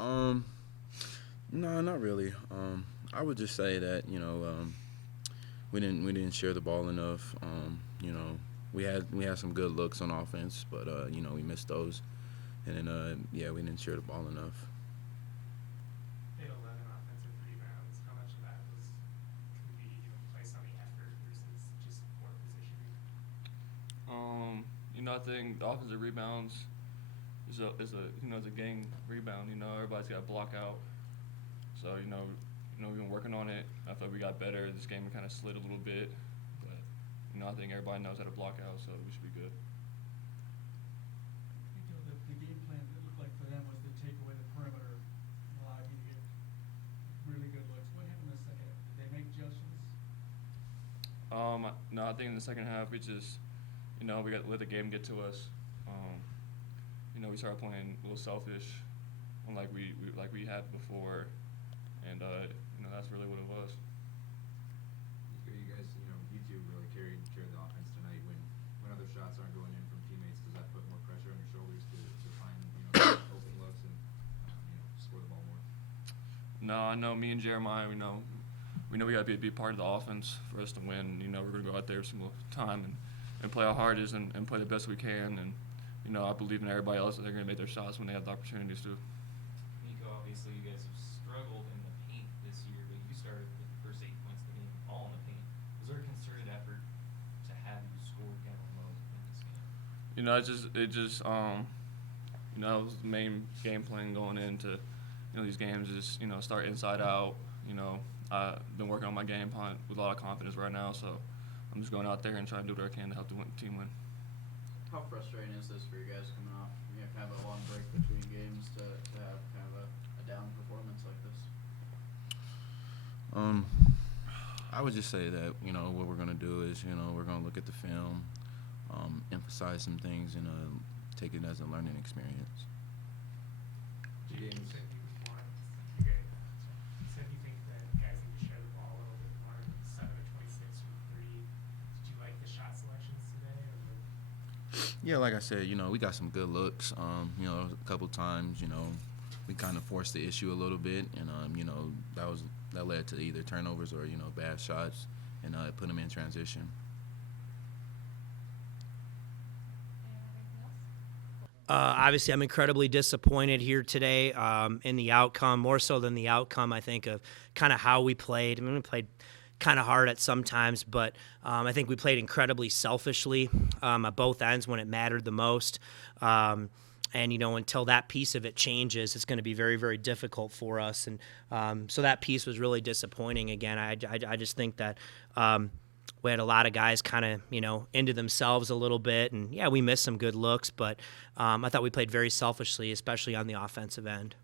Um, no, not really. I would just say that we didn't share the ball enough. We had some good looks on offense, but we missed those, and then yeah, we didn't share the ball enough. Hit 11 offensive rebounds. How much of that can be placed on the effort versus just poor positioning? I think the offensive rebounds is a gang rebound. Everybody's got to block out. So we've been working on it. I thought we got better. This game kind of slid a little bit, but I think everybody knows how to block out, so we should be good. The game plan that looked like for them was to take away the perimeter and allow you to get really good looks. What happened in the second half? Did they make adjustments? No, I think in the second half we just we got let the game get to us. We started playing a little selfish, unlike we had before, and that's really what it was. You guys, you two really carried the offense tonight. When other shots aren't going in from teammates, does that put more pressure on your shoulders to find open looks and score the ball more? No, I know me and Jeremiah. We got to be a big part of the offense for us to win. We're going to go out there some time and play our hardest and play the best we can. And I believe in everybody else that they're going to make their shots when they have the opportunities to. Nico, obviously you guys have struggled in the paint this year, but you started with the first 8 points of the game all in the paint. Was there a concerted effort to have you score down low in this game? That was the main game plan going into these games is start inside out. I've been working on my game plan with a lot of confidence right now, so I'm just going out there and trying to do what I can to help the team win. How frustrating is this for you guys coming off kind of a long break between games to have kind of a down performance like this? I would just say that what we're gonna do is we're gonna look at the film, emphasize some things, and take it as a learning experience. You James. said you think that guys need to share the ball a little bit more. 7 of 26 from three. Did you like the shot selections today? Yeah, like I said, we got some good looks. A couple times, we kind of forced the issue a little bit, and that led to either turnovers or bad shots, and it put them in transition. Obviously, I'm incredibly disappointed here today in the outcome, more so than the outcome, I think, of kind of how we played. I mean, we played kind of hard at some times, but I think we played incredibly selfishly at both ends when it mattered the most. And, until that piece of it changes, it's going to be very, very difficult for us. And so that piece was really disappointing. Again, I just think that we had a lot of guys kind of, into themselves a little bit. And, yeah, we missed some good looks, but I thought we played very selfishly, especially on the offensive end.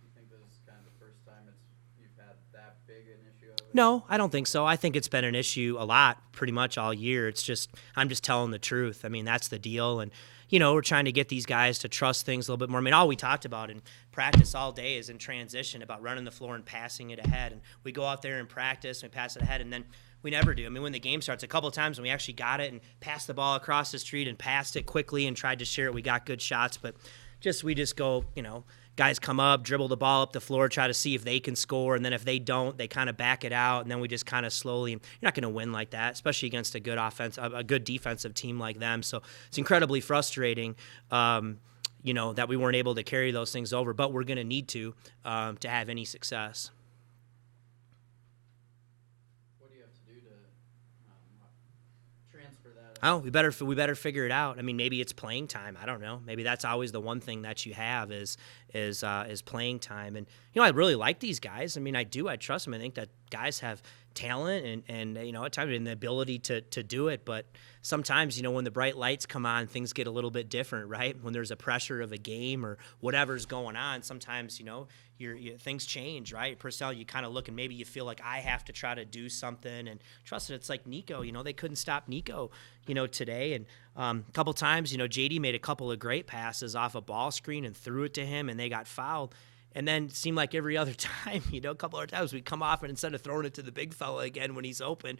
Do you think this is kind of the first time you've had that big an issue of it? No, I don't think so. I think it's been an issue a lot, pretty much all year. It's just I'm just telling the truth. I mean, that's the deal. And, we're trying to get these guys to trust things a little bit more. I mean, all we talked about in practice all day is in transition about running the floor and passing it ahead. And we go out there and practice and we pass it ahead, and then we never do. I mean, when the game starts, a couple of times when we actually got it and passed the ball across the street and passed it quickly and tried to share it, we got good shots. But we just go, guys come up, dribble the ball up the floor, try to see if they can score, and then if they don't, they kind of back it out, and then we just kind of slowly. You're not going to win like that, especially against a good defensive team like them. So it's incredibly frustrating, that we weren't able to carry those things over. But we're going to need to have any success. What do you have to do to transfer that? Oh, we better figure it out. I mean, maybe it's playing time. I don't know. Maybe that's always the one thing that you have is playing time. And I really like these guys. I mean, I do. I trust them. I think that guys have talent and at times and the ability to do it. But sometimes when the bright lights come on, things get a little bit different, right? When there's a pressure of a game or whatever's going on, sometimes things change, right? Personnel, you kind of look and maybe you feel like I have to try to do something. And trust it, it's like Nico. They couldn't stop Nico, today. And a couple times, JD made a couple of great passes off a ball screen and threw it to him, and they got fouled. And then it seemed like every other time, a couple other times we come off and instead of throwing it to the big fella again when he's open,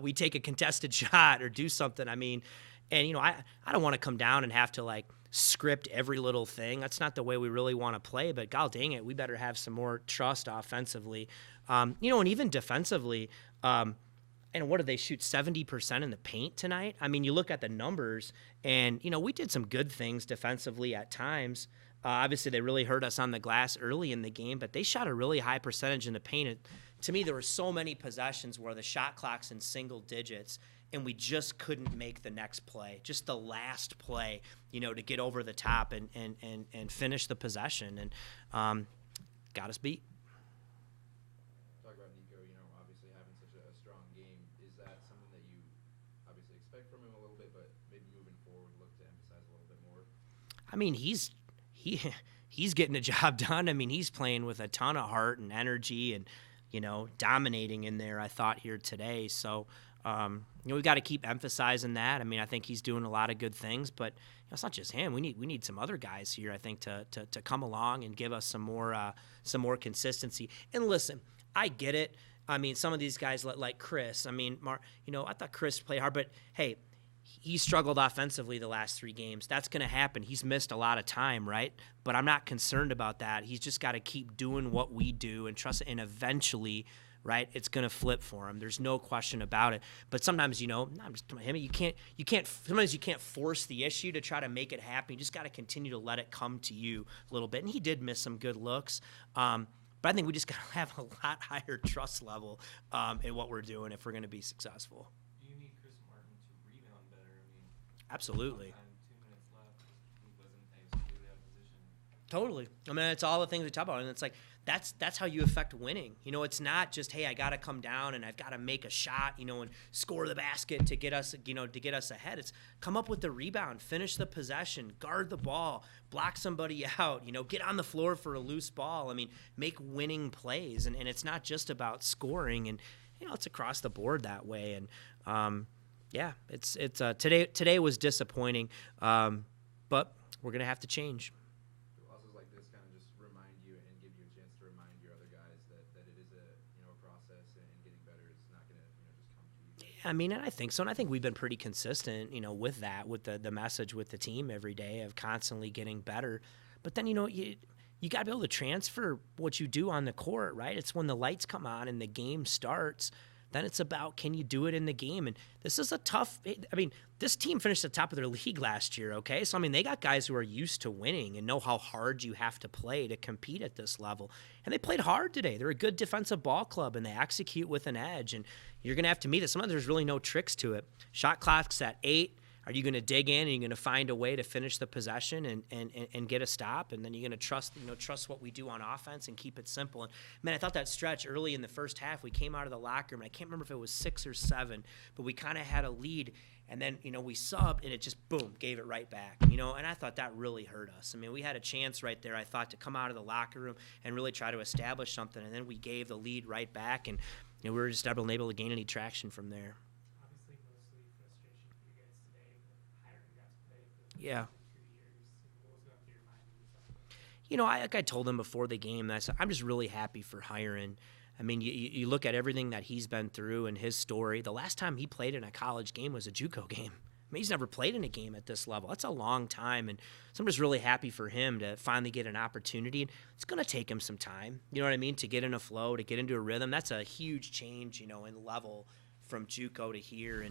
we take a contested shot or do something. I mean, and I don't want to come down and have to script every little thing. That's not the way we really want to play, but god dang it, we better have some more trust offensively. And even defensively, and what did they shoot 70% in the paint tonight? I mean, you look at the numbers, and we did some good things defensively at times. Obviously, they really hurt us on the glass early in the game, but they shot a really high percentage in the paint. To me, there were so many possessions where the shot clock's in single digits, and we just couldn't make the next play, just the last play, to get over the top and finish the possession, and got us beat. Talk about Nico, obviously having such a strong game. Is that something that you obviously expect from him a little bit, but maybe moving forward look to emphasize a little bit more? I mean, he's getting the job done. I mean, he's playing with a ton of heart and energy and, dominating in there, I thought, here today. So, we've got to keep emphasizing that. I mean, I think he's doing a lot of good things, but it's not just him. We need some other guys here, I think, to come along and give us some more consistency. And listen, I get it. I mean, some of these guys like Chris. I mean, I thought Chris played hard, but hey, he struggled offensively the last 3 games. That's going to happen. He's missed a lot of time, right? But I'm not concerned about that. He's just got to keep doing what we do and trust it, and eventually, right, it's going to flip for him. There's no question about it. But sometimes, I'm just him. You can't. Sometimes you can't force the issue to try to make it happen. You just got to continue to let it come to you a little bit. And he did miss some good looks. But I think we just got to have a lot higher trust level in what we're doing if we're going to be successful. Do you need Chris Martin to rebound better? I mean, Absolutely. 2 minutes left, he wasn't completely out of position. Totally. I mean, it's all the things we talk about, and it's like that's how you affect winning. It's not just, hey, I got to come down and I've got to make a shot, and score the basket to get us, to get us ahead. It's come up with the rebound, finish the possession, guard the ball, block somebody out, get on the floor for a loose ball. I mean, make winning plays, and it's not just about scoring, and it's across the board that way. And yeah, it's today was disappointing, but we're gonna have to change. Losses like this kind of just remind you and give you a chance to remind your other guys that it is a process, and getting better is not going to just come to you. I mean, and I think so, and I think we've been pretty consistent, with that, with the message with the team every day of constantly getting better. But then, you got to be able to transfer what you do on the court, right? It's when the lights come on and the game starts. Then it's about, can you do it in the game? And this is a tough, this team finished at the top of their league last year, okay? So, they got guys who are used to winning and know how hard you have to play to compete at this level. And they played hard today. They're a good defensive ball club, and they execute with an edge. And you're going to have to meet it. Sometimes there's really no tricks to it. Shot clock's at 8. Are you going to dig in and you're going to find a way to finish the possession and get a stop? And then you're going to trust what we do on offense and keep it simple. And man, I thought that stretch early in the first half, we came out of the locker room, and I can't remember if it was 6 or 7, but we kind of had a lead. And then, we subbed, and it just, boom, gave it right back, and I thought that really hurt us. We had a chance right there, I thought, to come out of the locker room and really try to establish something, and then we gave the lead right back, and we were just never able to gain any traction from there. Obviously, mostly frustration for you guys today, but Hiram got to play for the Yeah. 2 years. What was going through your mind when you saw him? Like I told him before the game, I said, I'm just really happy for Hiram. You look at everything that he's been through and his story. The last time he played in a college game was a JUCO game. He's never played in a game at this level. That's a long time, and so I'm just really happy for him to finally get an opportunity. And it's going to take him some time, to get in a flow, to get into a rhythm. That's a huge change, in level from JUCO to here.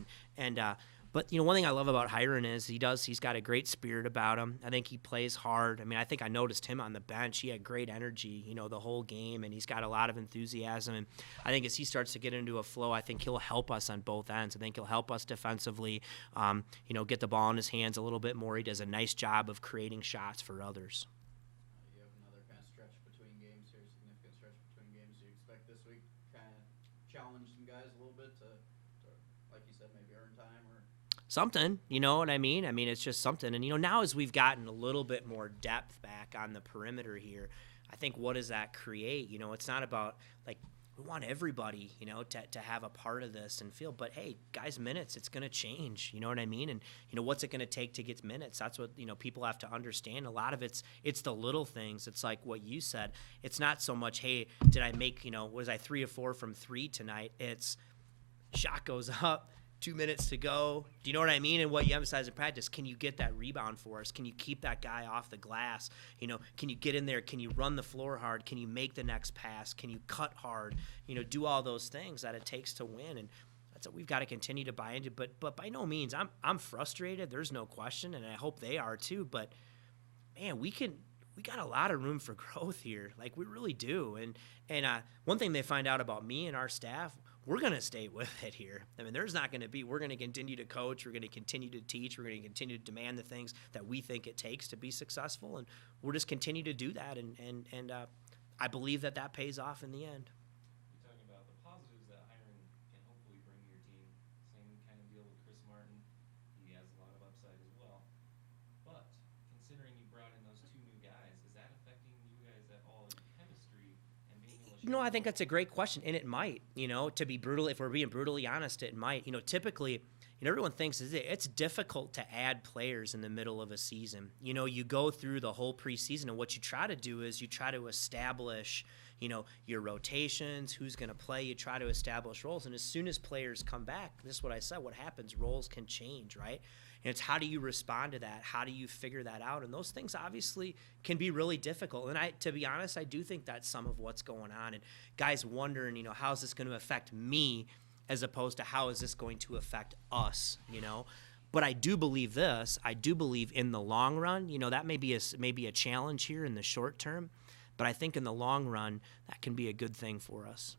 But one thing I love about Hiram is he's got a great spirit about him. I think he plays hard. I think I noticed him on the bench. He had great energy, the whole game, and he's got a lot of enthusiasm. And I think as he starts to get into a flow, I think he'll help us on both ends. I think he'll help us defensively, get the ball in his hands a little bit more. He does a nice job of creating shots for others. You have another kind of stretch between games here, significant stretch between games. Do you expect this week kind of challenge some guys a little bit to like you said, maybe earn time or? Something, you know what I mean? It's just something. And, now as we've gotten a little bit more depth back on the perimeter here, I think what does that create? It's not about, we want everybody, to have a part of this and feel, but hey, guys, minutes, it's going to change. You know what I mean? And, what's it going to take to get minutes? That's what, people have to understand. A lot of it's the little things. It's like what you said. It's not so much, hey, did I make, was I 3 or 4 from 3 tonight? It's shot goes up. 2 minutes to go. Do you know what I mean? And what you emphasize in practice, can you get that rebound for us? Can you keep that guy off the glass? Can you get in there? Can you run the floor hard? Can you make the next pass? Can you cut hard? Do all those things that it takes to win. And that's what we've got to continue to buy into. But by no means, I'm frustrated. There's no question, and I hope they are too. But man, we got a lot of room for growth here. Like, we really do. And one thing they find out about me and our staff, we're going to stay with it here. I mean, we're going to continue to coach. We're going to continue to teach. We're going to continue to demand the things that we think it takes to be successful. And we'll just continue to do that. And I believe that pays off in the end. You're talking about the positives that hiring can hopefully bring to your team. Same kind of deal with Chris Martin. He has a lot of upside as well. But considering you brought in those 2 new guys, is that affecting you guys at all, your chemistry and being able to I think that's a great question, and it might. To be brutal, if we're being brutally honest, it might. Typically, everyone thinks it's difficult to add players in the middle of a season. You go through the whole preseason, and what you try to do is you try to establish, your rotations, who's going to play. You try to establish roles, and as soon as players come back, this is what I said, what happens, roles can change, right? And it's how do you respond to that? How do you figure that out? And those things obviously can be really difficult. And to be honest, I do think that's some of what's going on. And guys wondering, how is this going to affect me as opposed to how is this going to affect us, But I do believe this. I do believe in the long run, that may be a challenge here in the short term, but I think in the long run, that can be a good thing for us.